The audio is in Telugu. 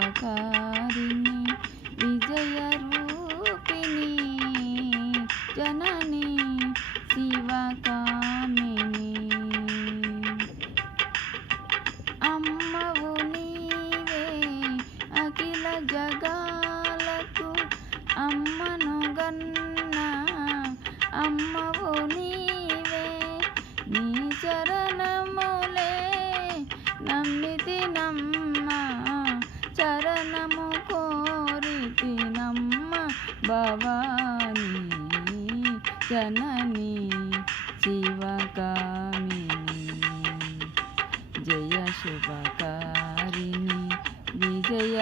శుభకారిణి విజయరూపిణి జనని శివకామిని అమ్మవు నీవే అఖిల జగాలకు అమ్మను గన్న అమ్మవు నీవే నీ చరణములే నమ్మితి నమ్మ చరణము కోరితి నమ్మ భవాని జనని శివకామిని జయ శుభకారిణి విజయ